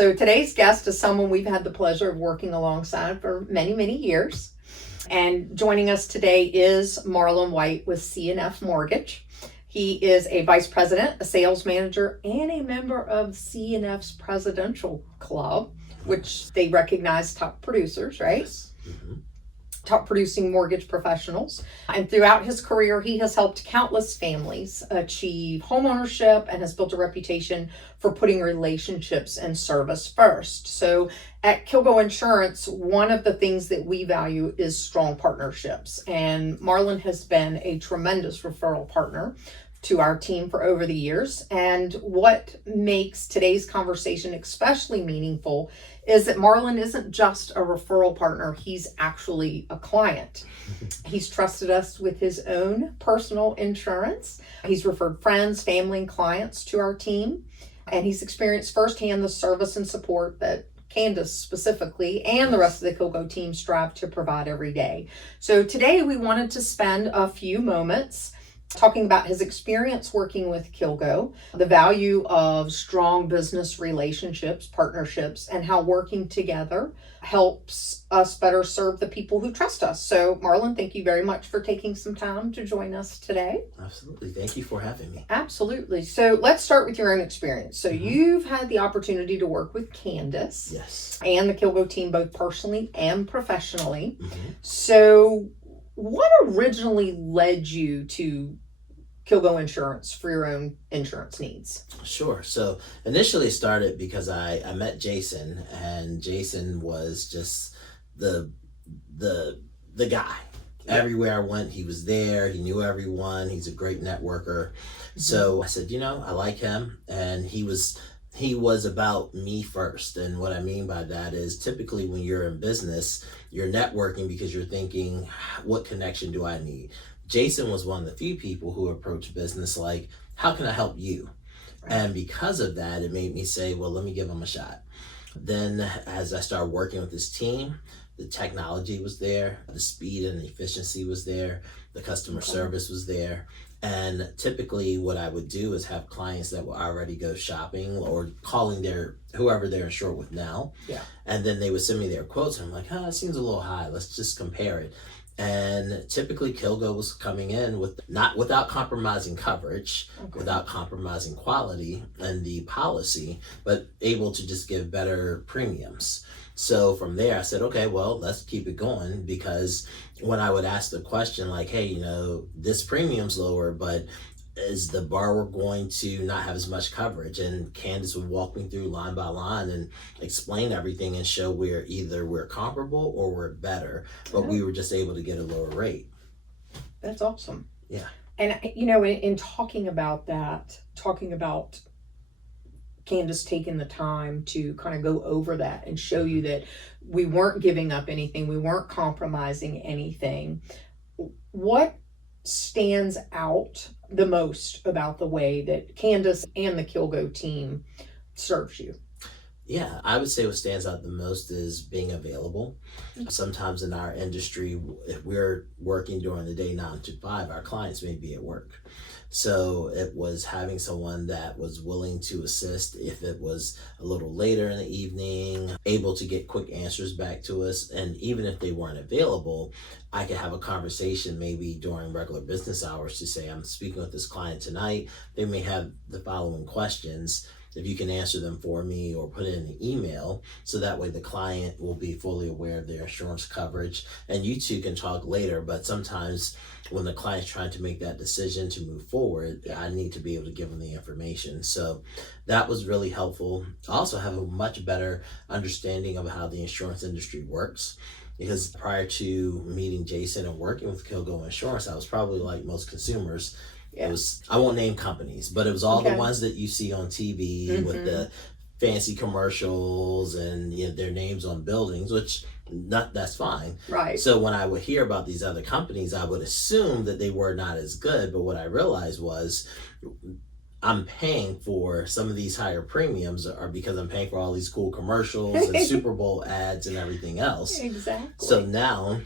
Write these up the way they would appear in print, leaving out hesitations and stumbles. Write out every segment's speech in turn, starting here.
So today's guest is someone we've had the pleasure of working alongside for many, many years. And joining us today is Marlon White with C&F Mortgage. He is a vice president, a sales manager, and a member of C&F's Presidential Club, which they recognize top producers, right? Yes. Mm-hmm. Top producing mortgage professionals. And throughout his career, he has helped countless families achieve homeownership and has built a reputation for putting relationships and service first. So at KilGO Insurance, one of the things that we value is strong partnerships. And Marlon has been a tremendous referral partner to our team for over the years. And what makes today's conversation especially meaningful is that Marlon isn't just a referral partner, he's actually a client. He's trusted us with his own personal insurance. He's referred friends, family, and clients to our team. And he's experienced firsthand the service and support that Candace specifically and the rest of the KilGO team strive to provide every day. So today we wanted to spend a few moments talking about his experience working with KilGO, the value of strong business relationships, partnerships, and how working together helps us better serve the people who trust us. So Marlon, thank you very much for taking some time to join us today. Absolutely. Thank you for having me. Absolutely. So let's start with your own experience. So you've had the opportunity to work with Candace and the KilGO team both personally and professionally. So what originally led you to KilGO Insurance for your own insurance needs? Sure. So initially it started because I met Jason, and Jason was just the guy. Everywhere I went, he was there. He knew everyone. He's a great networker. So I said, I like him, and he was about me first. And what I mean by that is typically when you're in business, you're networking because you're thinking, what connection do I need? Jason was one of the few people who approached business like, how can I help you? Right. And because of that, it made me say, well, let me give him a shot. Then as I started working with this team, the technology was there, the speed and efficiency was there, the customer service was there. And typically what I would do is have clients that will already go shopping or calling whoever they're insured with now. Yeah. And then they would send me their quotes, and I'm like, that seems a little high. Let's just compare it. And typically KilGO was coming in without compromising coverage, without compromising quality and the policy, but able to just give better premiums. So from there I said, okay, well, let's keep it going, because when I would ask the question like, hey, this premium's lower, but is the borrower going to not have as much coverage? And Candace would walk me through line by line and explain everything and show where either we're comparable or we're better, but we were just able to get a lower rate. That's awesome. Yeah. And in talking about Candace taking the time to kind of go over that and show you that we weren't giving up anything, we weren't compromising anything. What stands out the most about the way that Candace and the KilGO team serves you? Yeah, I would say what stands out the most is being available. Sometimes in our industry, if we're working during the day 9 to 5, our clients may be at work. So it was having someone that was willing to assist if it was a little later in the evening, able to get quick answers back to us. And even if they weren't available, I could have a conversation maybe during regular business hours to say, I'm speaking with this client tonight. They may have the following questions. If you can answer them for me or put it in an email, so that way the client will be fully aware of their insurance coverage, and you two can talk later. But sometimes when the client's trying to make that decision to move forward, I need to be able to give them the information. So that was really helpful. I also have a much better understanding of how the insurance industry works, because prior to meeting Jason and working with KilGO Insurance, I was probably like most consumers. It was, I won't name companies, but it was all the ones that you see on TV with the fancy commercials and their names on buildings, which that's fine. Right. So when I would hear about these other companies, I would assume that they were not as good. But what I realized was I'm paying for some of these higher premiums are because I'm paying for all these cool commercials and Super Bowl ads and everything else. Exactly. So now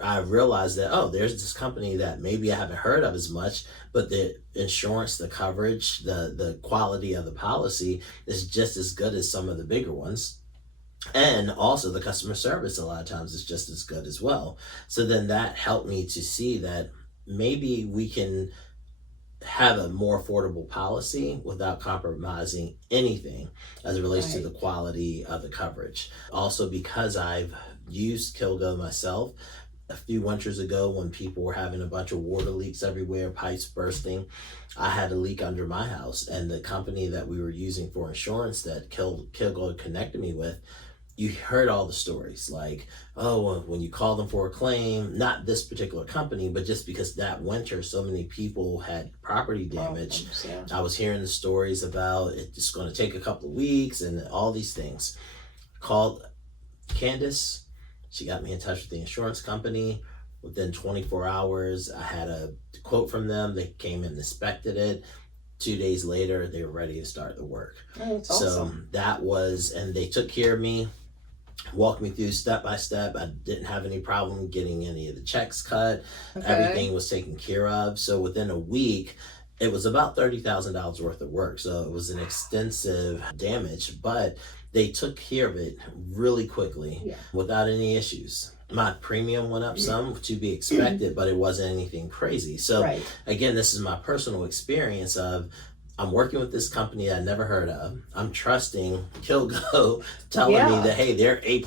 I realized that, oh, there's this company that maybe I haven't heard of as much, but the insurance, the coverage, the quality of the policy is just as good as some of the bigger ones. And also the customer service a lot of times is just as good as well. So then that helped me to see that maybe we can have a more affordable policy without compromising anything as it relates to the quality of the coverage. Also, because I've used KilGO myself, a few winters ago when people were having a bunch of water leaks everywhere, pipes bursting, I had a leak under my house, and the company that we were using for insurance that KilGO connected me with, you heard all the stories like, oh, when you call them for a claim, not this particular company, but just because that winter so many people had property damage. I was hearing the stories about it just going to take a couple of weeks and all these things. Called Candace, she got me in touch with the insurance company. Within 24 hours, I had a quote from them. They came and inspected it. 2 days later, they were ready to start the work. Oh, that's awesome. So that was, and they took care of me, walked me through step by step. I didn't have any problem getting any of the checks cut. Everything was taken care of. So within a week, it was about $30,000 worth of work. So it was an extensive damage, but they took care of it really quickly without any issues. My premium went up some, to be expected, but it wasn't anything crazy. So again, this is my personal experience of I'm working with this company I never heard of. I'm trusting KilGO, telling me that, hey, they're A++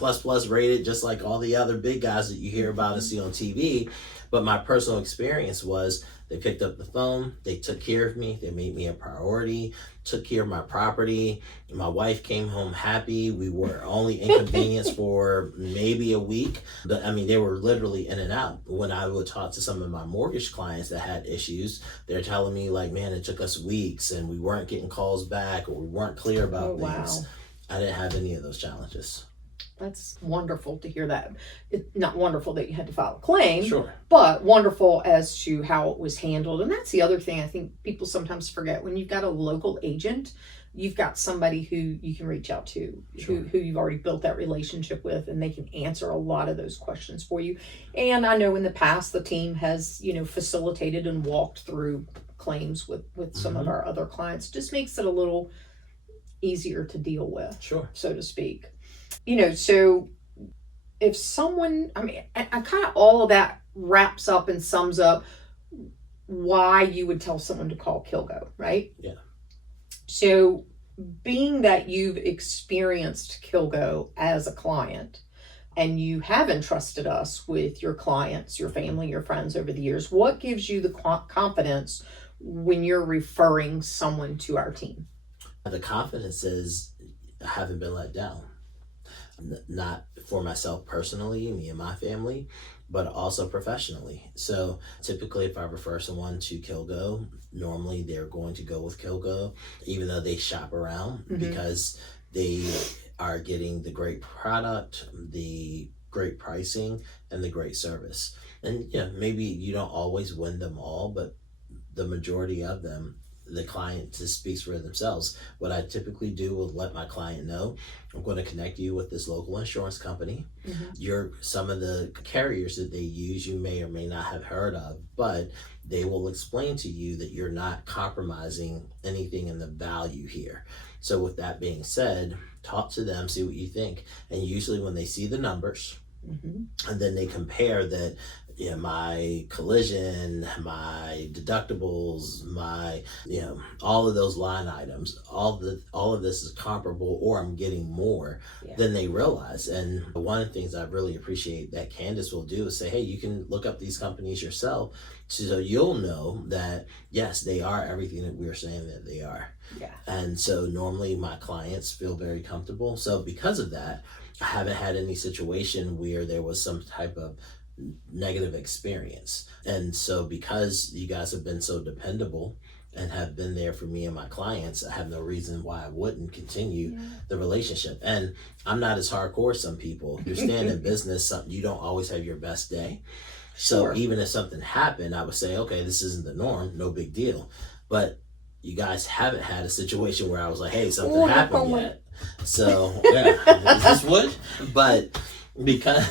rated, just like all the other big guys that you hear about and see on TV. But my personal experience was they picked up the phone, they took care of me, they made me a priority, took care of my property. My wife came home happy. We were only inconvenienced for maybe a week. But I mean, they were literally in and out. When I would talk to some of my mortgage clients that had issues, they're telling me like, man, it took us weeks and we weren't getting calls back or we weren't clear about things. Wow. I didn't have any of those challenges. That's wonderful to hear that. It's not wonderful that you had to file a claim, sure, but wonderful as to how it was handled. And that's the other thing I think people sometimes forget. When you've got a local agent, you've got somebody who you can reach out to, who you've already built that relationship with, and they can answer a lot of those questions for you. And I know in the past, the team has, facilitated and walked through claims with some of our other clients. Just makes it a little easier to deal with, so to speak. So if someone, I kind of all of that wraps up and sums up why you would tell someone to call KilGO, right? Yeah. So being that you've experienced KilGO as a client and you have entrusted us with your clients, your family, your friends over the years, what gives you the confidence when you're referring someone to our team? The confidence is I haven't been let down. Not for myself personally, me and my family, but also professionally. So typically if I refer someone to KilGO, normally they're going to go with KilGO, even though they shop around, because they are getting the great product, the great pricing, and the great service. And maybe you don't always win them all, but the majority of them, the client just speaks for themselves. What I typically do is let my client know, I'm going to connect you with this local insurance company. Some of the carriers that they use you may or may not have heard of, but they will explain to you that you're not compromising anything in the value here. So with that being said, talk to them, see what you think. And usually when they see the numbers, and then they compare that, my collision, my deductibles, my, all of those line items, all of this is comparable, or I'm getting more than they realize. And one of the things I really appreciate that Candace will do is say, hey, you can look up these companies yourself, so you'll know that yes, they are everything that we're saying that they are. And so normally my clients feel very comfortable. So because of that, I haven't had any situation where there was some type of negative experience. And so because you guys have been so dependable and have been there for me and my clients, I have no reason why I wouldn't continue the relationship. And I'm not as hardcore as some people. You're staying in business, you don't always have your best day. So even if something happened, I would say, okay, this isn't the norm, no big deal. But you guys haven't had a situation where I was like, hey, something happened yet. So yeah, is this wood? But because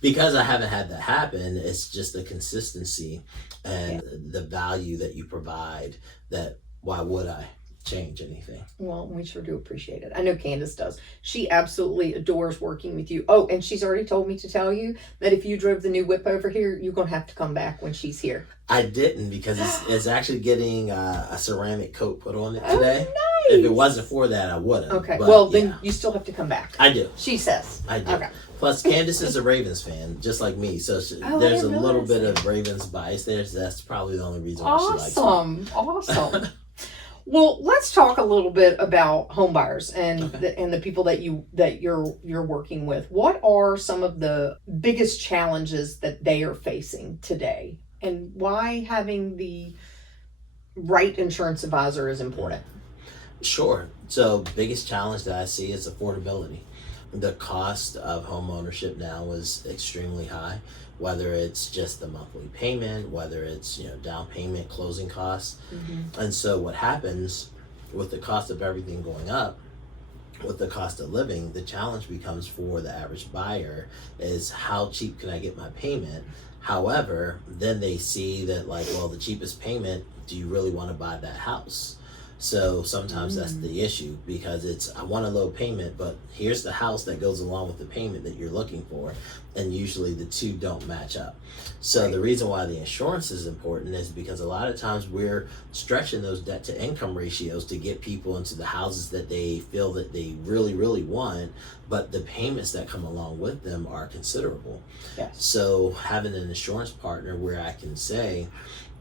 because I haven't had that happen, it's just the consistency and the value that you provide. That why would I change anything? Well, we sure do appreciate it. I know Candace does. She absolutely adores working with you. Oh, and she's already told me to tell you that if you drove the new whip over here, you're going to have to come back when she's here. I didn't, because it's actually getting a ceramic coat put on it today. Oh, nice. If it wasn't for that, I wouldn't. Okay, But, well, then you still have to come back. I do. She says. I do. Okay. Plus, Candace is a Ravens fan, just like me. So there's a little bit of Ravens bias there. So that's probably the only reason why she likes me. Awesome. Well, let's talk a little bit about homebuyers and the people that you're working with. What are some of the biggest challenges that they are facing today, and why having the right insurance advisor is important? Sure. So, biggest challenge that I see is affordability. The cost of home ownership now is extremely high, whether it's just the monthly payment, whether it's down payment, closing costs. And so what happens with the cost of everything going up, with the cost of living, the challenge becomes for the average buyer is, how cheap can I get my payment? However, then they see that, like, well, the cheapest payment, do you really want to buy that house? So sometimes that's the issue, because I want a low payment, but here's the house that goes along with the payment that you're looking for. And usually the two don't match up. So the reason why the insurance is important is because a lot of times we're stretching those debt to income ratios to get people into the houses that they feel that they really, really want, but the payments that come along with them are considerable. Yes. So having an insurance partner where I can say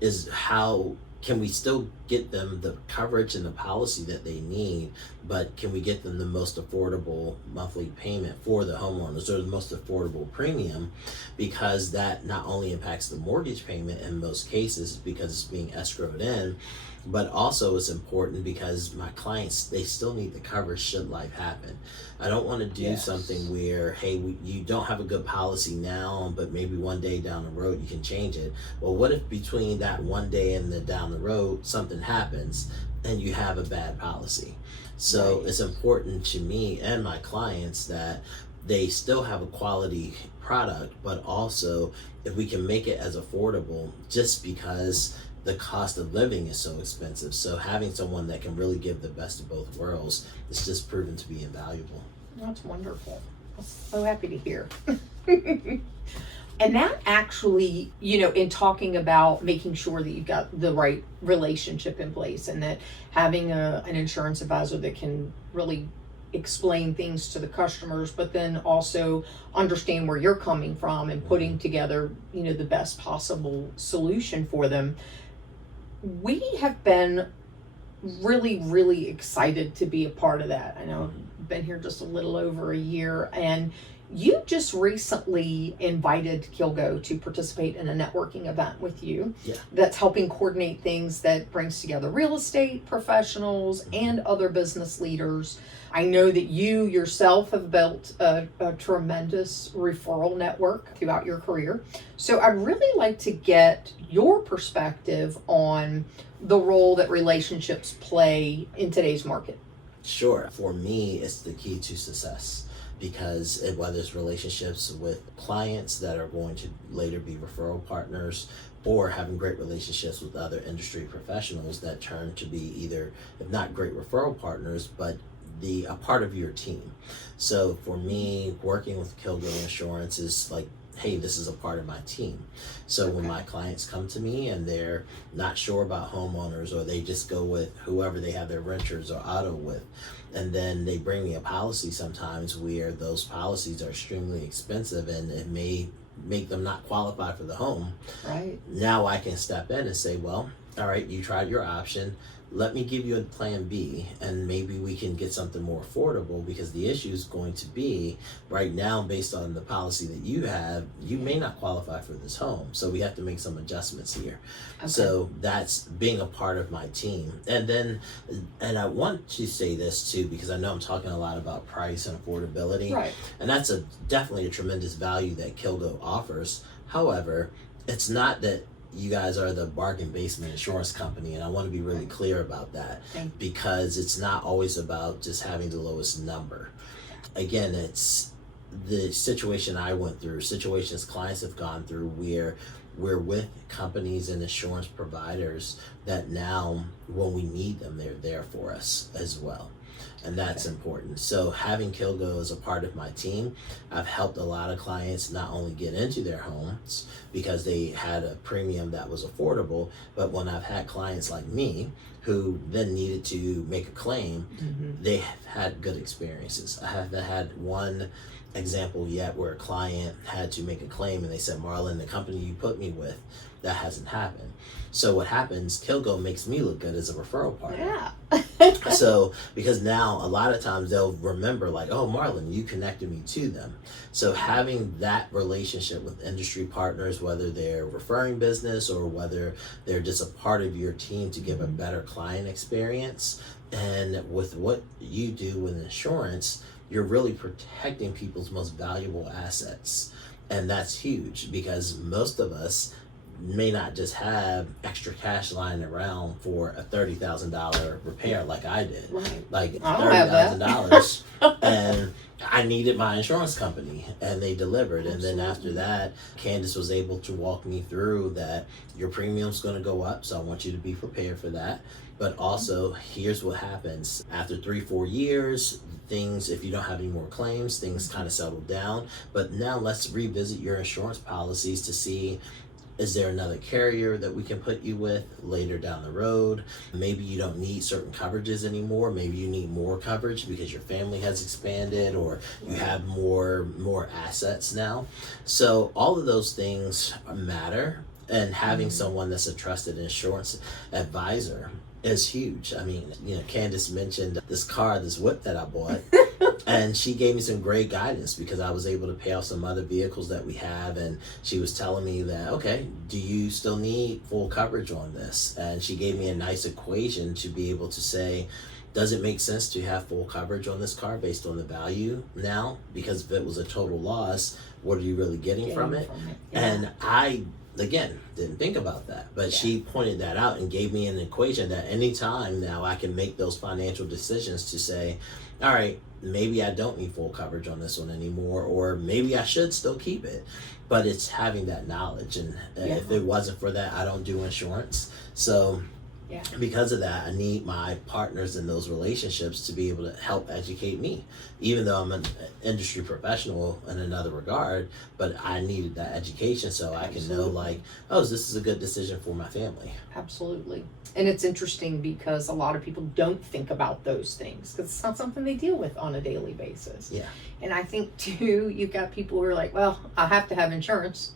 is, how can we still get them the coverage and the policy that they need, but can we get them the most affordable monthly payment for the homeowners, or the most affordable premium? Because that not only impacts the mortgage payment in most cases because it's being escrowed in, but also it's important because my clients, they still need the coverage should life happen. I don't want to do something where, hey, you don't have a good policy now, but maybe one day down the road you can change it. Well, what if between that one day and the down the road something happens and you have a bad policy? So it's important to me and my clients that they still have a quality product, but also if we can make it as affordable, just because the cost of living is so expensive. So having someone that can really give the best of both worlds is just proven to be invaluable. That's wonderful. I'm so happy to hear. And that actually, in talking about making sure that you've got the right relationship in place, and that having an insurance advisor that can really explain things to the customers, but then also understand where you're coming from and putting together, the best possible solution for them. We have been really, really excited to be a part of that. I know I've been here just a little over a year, and you just recently invited KilGO to participate in a networking event with you that's helping coordinate things that brings together real estate professionals and other business leaders. I know that you yourself have built a tremendous referral network throughout your career. So I'd really like to get your perspective on the role that relationships play in today's market. Sure. For me, it's the key to success. Because whether it's relationships with clients that are going to later be referral partners, or having great relationships with other industry professionals that turn to be either, if not great referral partners, but a part of your team. So for me, working with KilGO Insurance is like, hey, this is a part of my team. So when my clients come to me and they're not sure about homeowners, or they just go with whoever they have their renters or auto with, and then they bring me a policy sometimes where those policies are extremely expensive and it may make them not qualify for the home. Right. Now I can step in and say, well, all right, you tried your option. Let me give you a plan B, and maybe we can get something more affordable, because the issue is going to be right now, based on the policy that you have, you may not qualify for this home. So we have to make some adjustments here. Okay. So that's being a part of my team. And I want to say this too, because I know I'm talking a lot about price and affordability. Right. And that's definitely a tremendous value that KilGO offers. However, it's not that you guys are the bargain basement insurance company, and I want to be really clear about that, because it's not always about just having the lowest number. Again, it's the situation I went through, situations clients have gone through, where we're with companies and insurance providers that now when we need them, they're there for us as well. And that's important. So having KilGO as a part of my team, I've helped a lot of clients not only get into their homes because they had a premium that was affordable, but when I've had clients like me who then needed to make a claim, they have had good experiences. I haven't had one example yet where a client had to make a claim and they said, Marlon, the company you put me with, that hasn't happened. So what happens, KilGO makes me look good as a referral partner. Yeah. So, because now a lot of times they'll remember like, oh, Marlon, you connected me to them. So having that relationship with industry partners, whether they're referring business or whether they're just a part of your team to give a better client experience, and with what you do with insurance, you're really protecting people's most valuable assets. And that's huge, because most of us may not just have extra cash lying around for a $30,000 repair like I did. Right. Like I don't have $30,000. And I needed my insurance company, and they delivered. Absolutely. And then after that, Candace was able to walk me through that your premium's going to go up, so I want you to be prepared for that. But also, here's what happens. After 3-4 years, things, if you don't have any more claims, things kind of settle down. But now let's revisit your insurance policies to see, is there another carrier that we can put you with later down the road? Maybe you don't need certain coverages anymore. Maybe you need more coverage because your family has expanded, or you have more assets now. So all of those things matter, and having someone that's a trusted insurance advisor is huge. I mean, Candace mentioned this whip that I bought. And she gave me some great guidance because I was able to pay off some other vehicles that we have. And she was telling me that, okay, do you still need full coverage on this? And she gave me a nice equation to be able to say, does it make sense to have full coverage on this car based on the value now? Because if it was a total loss, what are you really getting from it? Yeah. And I, again, didn't think about that, but she pointed that out and gave me an equation that anytime now I can make those financial decisions to say, all right, maybe I don't need full coverage on this one anymore, or maybe I should still keep it. But it's having that knowledge, and if it wasn't for that, I don't do insurance. So because of that, I need my partners in those relationships to be able to help educate me, even though I'm an industry professional in another regard. But I needed that education so I can know, like, oh, this is a good decision for my family. Absolutely. And it's interesting because a lot of people don't think about those things because it's not something they deal with on a daily basis. Yeah. And I think too, you've got people who are like, well, I have to have insurance.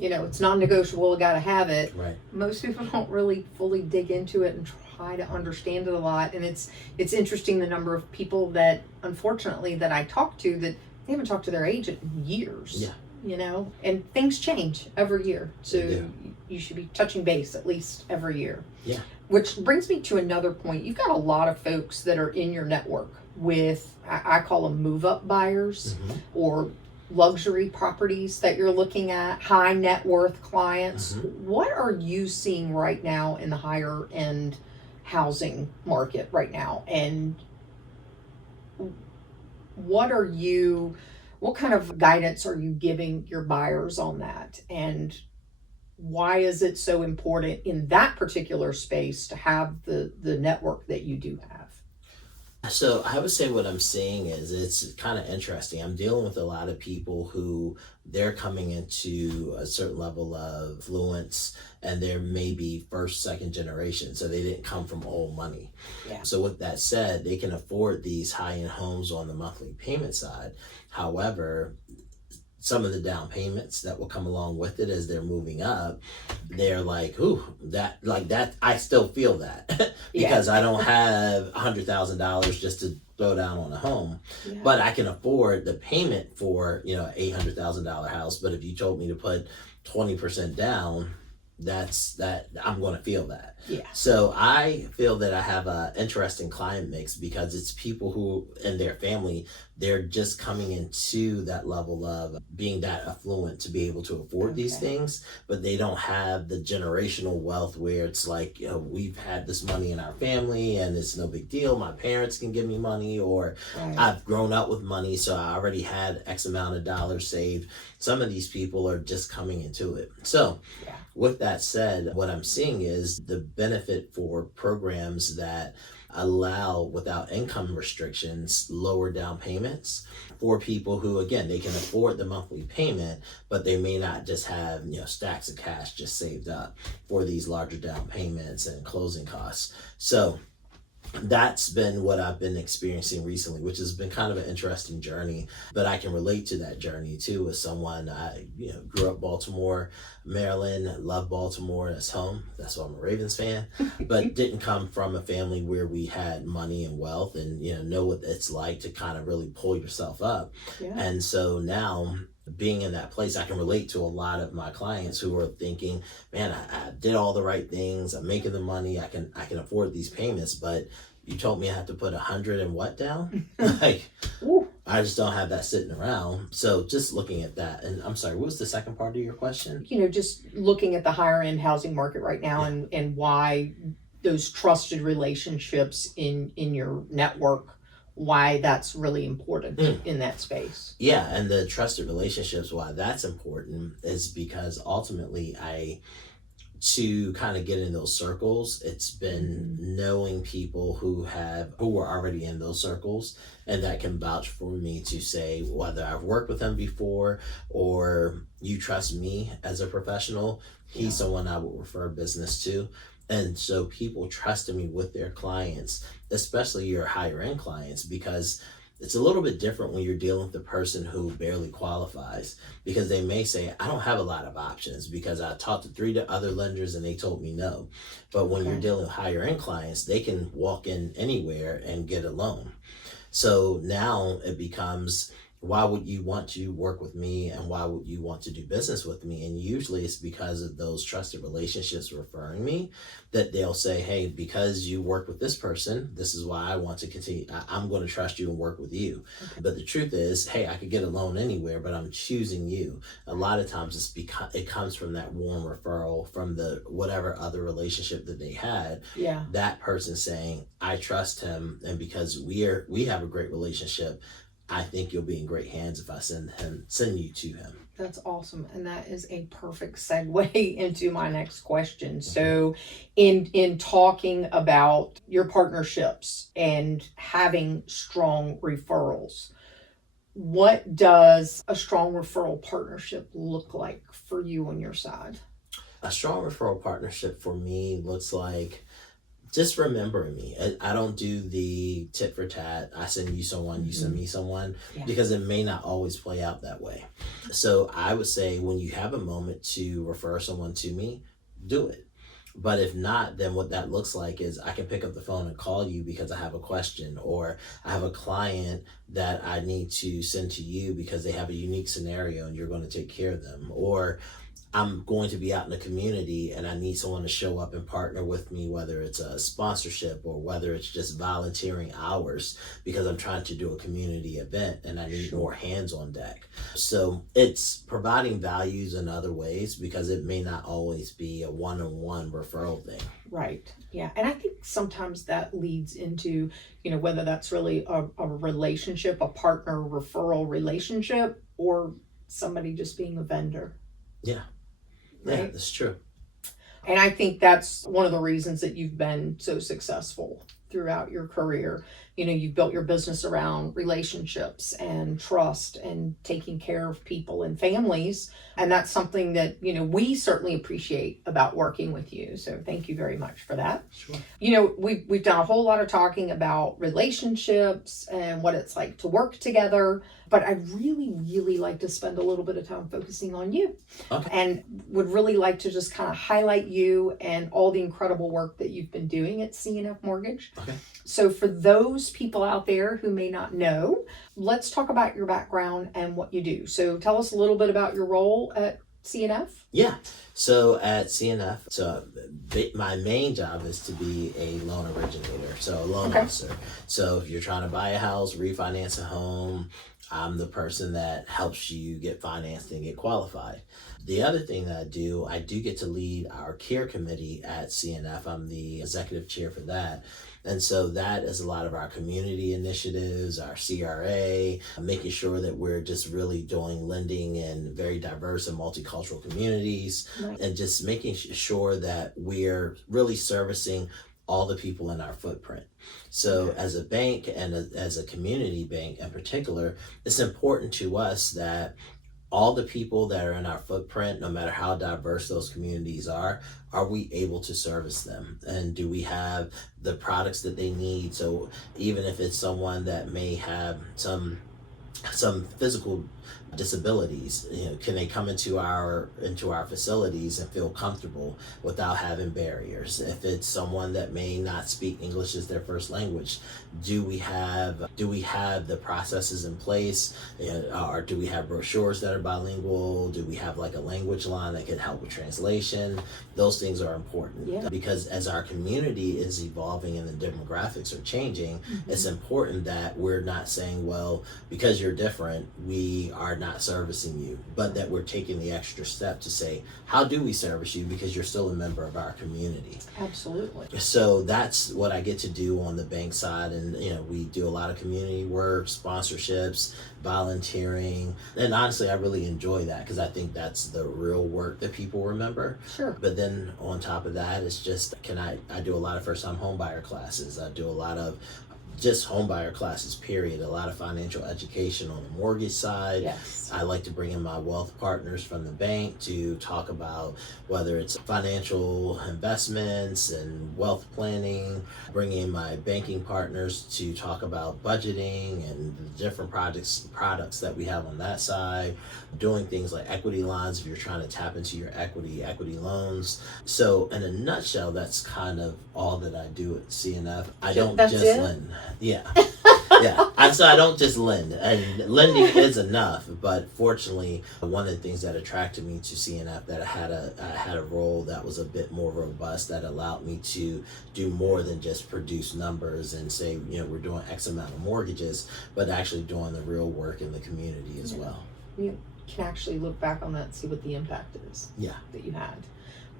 It's non-negotiable, I gotta have it. Right. Most people don't really fully dig into it and try to understand it a lot. And it's interesting the number of people that, unfortunately, that I talk to that they haven't talked to their agent in years. Yeah. And things change every year. So Yeah. you should be touching base at least every year. Yeah. Which brings me to another point. You've got a lot of folks that are in your network with, I call them move-up buyers, or luxury properties that you're looking at, high net worth clients. What are you seeing right now in the higher end housing market right now? And what kind of guidance are you giving your buyers on that? And why is it so important in that particular space to have the network that you do have? So I would say what I'm seeing is it's kind of interesting. I'm dealing with a lot of people who they're coming into a certain level of affluence, and they're maybe first, second generation. So they didn't come from old money. Yeah. So with that said, they can afford these high-end homes on the monthly payment side. However, some of the down payments that will come along with it as they're moving up, they're like, ooh, that, I still feel that because I don't have $100,000 just to throw down on a home, but I can afford the payment for, $800,000 house. But if you told me to put 20% down, that I'm going to feel that. Yeah. So I feel that I have an interesting client mix because it's people who and their family, they're just coming into that level of being that affluent to be able to afford these things, but they don't have the generational wealth where it's like, you know, we've had this money in our family and it's no big deal. My parents can give me money, or I've grown up with money, so I already had X amount of dollars saved. Some of these people are just coming into it. So with that said, what I'm seeing is the benefit for programs that allow, without income restrictions, lower down payments for people who, again, they can afford the monthly payment, but they may not just have, you know, stacks of cash just saved up for these larger down payments and closing costs. So that's been what I've been experiencing recently, which has been kind of an interesting journey. But I can relate to that journey too, as someone, I grew up Baltimore, Maryland, love Baltimore as home. That's why I'm a Ravens fan, but didn't come from a family where we had money and wealth and, know what it's like to kind of really pull yourself up. And so now, being in that place, I can relate to a lot of my clients who are thinking, man, I did all the right things. I'm making the money. I can afford these payments, but you told me I have to put 100 and what down? Like, I just don't have that sitting around. So just looking at that, and I'm sorry, what was the second part of your question? Just looking at the higher end housing market right now and why those trusted relationships in your network, why that's really important in that space. Yeah, and the trusted relationships, why that's important is because ultimately to kind of get in those circles, it's been knowing people who were already in those circles and that can vouch for me to say whether I've worked with them before or you trust me as a professional, he's someone I would refer business to. And so people trusted me with their clients, especially your higher end clients, because it's a little bit different when you're dealing with the person who barely qualifies, because they may say, I don't have a lot of options because I talked to 3 other lenders and they told me no. But when you're dealing with higher end clients, they can walk in anywhere and get a loan. So now it becomes, why would you want to work with me and why would you want to do business with me? And usually it's because of those trusted relationships referring me, that they'll say, hey, because you work with this person, this is why I want to continue. I'm going to trust you and work with you. But the truth is, hey, I could get a loan anywhere, but I'm choosing you. A lot of times it's because it comes from that warm referral from the whatever other relationship that they had. That person saying, I trust him, and because we have a great relationship, I think you'll be in great hands if I send you to him. That's awesome. And that is a perfect segue into my next question. So in talking about your partnerships and having strong referrals, what does a strong referral partnership look like for you on your side? A strong referral partnership for me looks like just remembering me. I don't do the tit for tat. I send you someone, you send me someone, because it may not always play out that way. So I would say when you have a moment to refer someone to me, do it. But if not, then what that looks like is I can pick up the phone and call you because I have a question, or I have a client that I need to send to you because they have a unique scenario and you're going to take care of them, or I'm going to be out in the community and I need someone to show up and partner with me, whether it's a sponsorship or whether it's just volunteering hours because I'm trying to do a community event and I need more hands on deck. So it's providing values in other ways because it may not always be a one-on-one referral thing. Right. Yeah. And I think sometimes that leads into, whether that's really a relationship, a partner referral relationship, or somebody just being a vendor. Yeah. Right? Yeah, that's true. And I think that's one of the reasons that you've been so successful throughout your career. You've built your business around relationships and trust and taking care of people and families. And that's something that, we certainly appreciate about working with you. So thank you very much for that. Sure. We've done a whole lot of talking about relationships and what it's like to work together. But I'd really, really like to spend a little bit of time focusing on you. Okay. And would really like to just kind of highlight you and all the incredible work that you've been doing at C&F Mortgage. Okay. So for those people out there who may not know, let's talk about your background and what you do. So tell us a little bit about your role at C&F? Yeah. So at C&F, my main job is to be a loan originator, so a loan officer. So if you're trying to buy a house, refinance a home, I'm the person that helps you get financed and get qualified. The other thing that I do get to lead our care committee at C&F. I'm the executive chair for that. And so that is a lot of our community initiatives, our CRA, making sure that we're just really doing lending in very diverse and multicultural communities, and just making sure that we're really servicing all the people in our footprint. So as a bank and as a community bank in particular, it's important to us that all the people that are in our footprint, no matter how diverse those communities are we able to service them? And do we have the products that they need? So even if it's someone that may have some physical disabilities, can they come into our facilities and feel comfortable without having barriers? If it's someone that may not speak English as their first language, do we have the processes in place, or do we have brochures that are bilingual? Do we have like a language line that can help with translation? Those things are important because as our community is evolving and the demographics are changing, it's important that we're not saying, well, because you're different, we are not servicing you, but that we're taking the extra step to say, how do we service you? Because you're still a member of our community. Absolutely. So that's what I get to do on the bank side. And, we do a lot of community work, sponsorships, volunteering. And honestly, I really enjoy that because I think that's the real work that people remember. Sure. But then on top of that, it's just, I do a lot of first-time homebuyer classes. I do a lot of just homebuyer classes, period. A lot of financial education on the mortgage side. Yes. I like to bring in my wealth partners from the bank to talk about whether it's financial investments and wealth planning, bring in my banking partners to talk about budgeting and the different products that we have on that side, doing things like equity lines if you're trying to tap into your equity loans. So in a nutshell, that's kind of all that I do at C&F. I don't just lend. Yeah. So I don't just lend, and lending is enough, but fortunately one of the things that attracted me to C&F, that I had a role that was a bit more robust, that allowed me to do more than just produce numbers and say, we're doing X amount of mortgages, but actually doing the real work in the community as well. You can actually look back on that and see what the impact is that you had.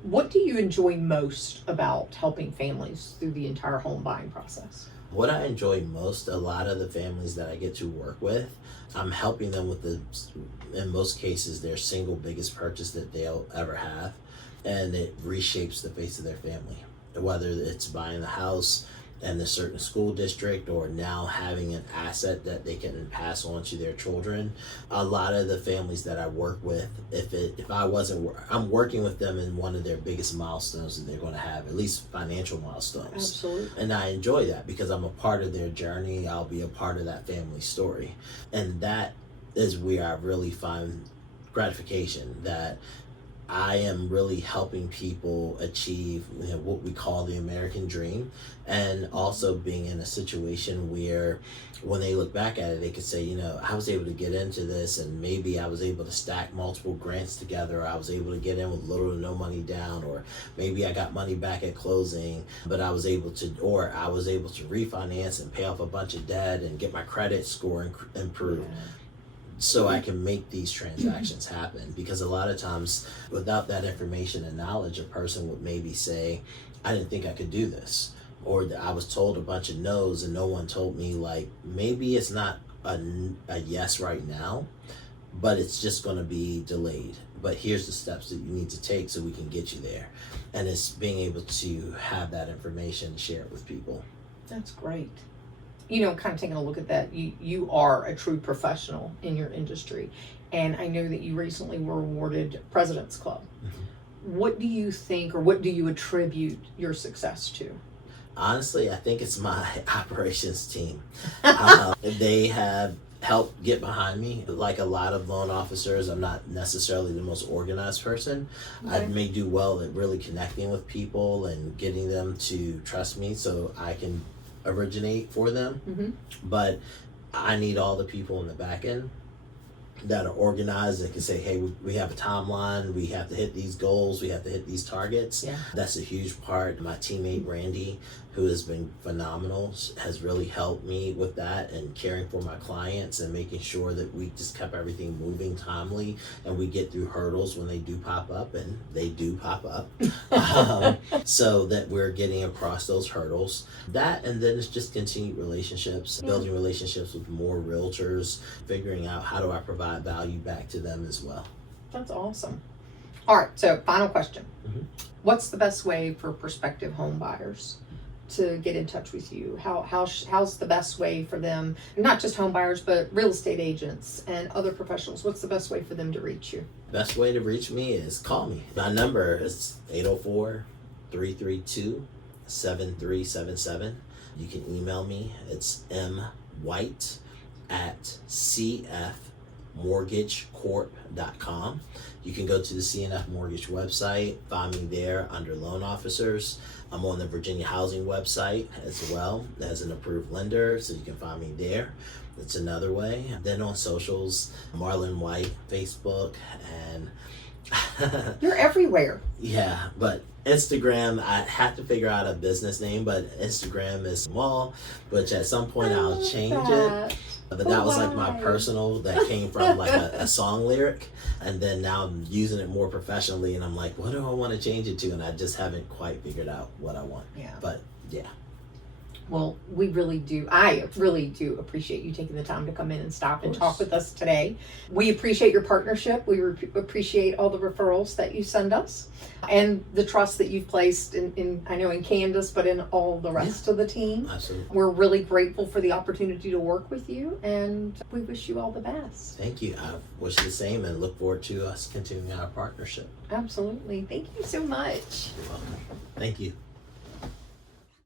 What do you enjoy most about helping families through the entire home buying process? What I enjoy most, a lot of the families that I get to work with, I'm helping them with in most cases, their single biggest purchase that they'll ever have. And it reshapes the face of their family. Whether it's buying the house in a certain school district or now having an asset that they can pass on to their children. A lot of the families that I work with, I'm working with them in one of their biggest milestones that they're going to have, at least financial milestones. Absolutely. And I enjoy that because I'm a part of their journey. I'll be a part of that family story. And that is where I really find gratification, that I am really helping people achieve what we call the American dream, and also being in a situation where when they look back at it, they could say, I was able to get into this, and maybe I was able to stack multiple grants together, or I was able to get in with little to no money down, or maybe I got money back at closing, but I was able to refinance and pay off a bunch of debt and get my credit score improved. Yeah. So I can make these transactions happen, because a lot of times without that information and knowledge, a person would maybe say, I didn't think I could do this, or I was told a bunch of no's and no one told me, like, maybe it's not a yes right now, but it's just going to be delayed, but here's the steps that you need to take so we can get you there. And it's being able to have that information and share it with people. That's great. Kind of taking a look at that, you are a true professional in your industry. And I know that you recently were awarded President's Club. Mm-hmm. What do you think, or what do you attribute your success to? Honestly, I think it's my operations team. They have helped get behind me. Like a lot of loan officers, I'm not necessarily the most organized person. Okay. I may do well at really connecting with people and getting them to trust me so I can originate for them. Mm-hmm. But I need all the people in the back end that are organized, that can say, hey, we have a timeline, we have to hit these goals, we have to hit these targets. Yeah. That's a huge part. My teammate Randy, who has been phenomenal, has really helped me with that and caring for my clients and making sure that we just kept everything moving timely and we get through hurdles when they do pop up, and they do pop up, so that we're getting across those hurdles. That, and then it's just continued relationships, building relationships with more realtors, figuring out how do I provide value back to them as well. That's awesome. All right, so final question. Mhm. What's the best way for prospective home buyers to get in touch with you? How's the best way for them, not just home buyers, but real estate agents and other professionals? What's the best way for them to reach you? Best way to reach me is call me. My number is 804-332-7377. You can email me. It's mwhite@cfmortgagecorp.com. You can go to the C&F Mortgage website, find me there under loan officers. I'm on the Virginia Housing website as well as an approved lender, so you can find me there. That's another way. Then on socials, Marlon White, Facebook, and You're everywhere. yeah, but Instagram, I have to figure out a business name, but Instagram is small, which at some point I'll change it. But that was like my personal, that came from like a song lyric. And then now I'm using it more professionally, and I'm like, what do I want to change it to? And I just haven't quite figured out what I want. Yeah. But yeah. Well, I really do appreciate you taking the time to come in and stop and talk with us today. We appreciate your partnership. We appreciate all the referrals that you send us and the trust that you've placed in I know in Candace, but in all the rest of the team. Absolutely. We're really grateful for the opportunity to work with you, and we wish you all the best. Thank you. I wish the same and look forward to us continuing our partnership. Absolutely. Thank you so much. You're welcome. Thank you.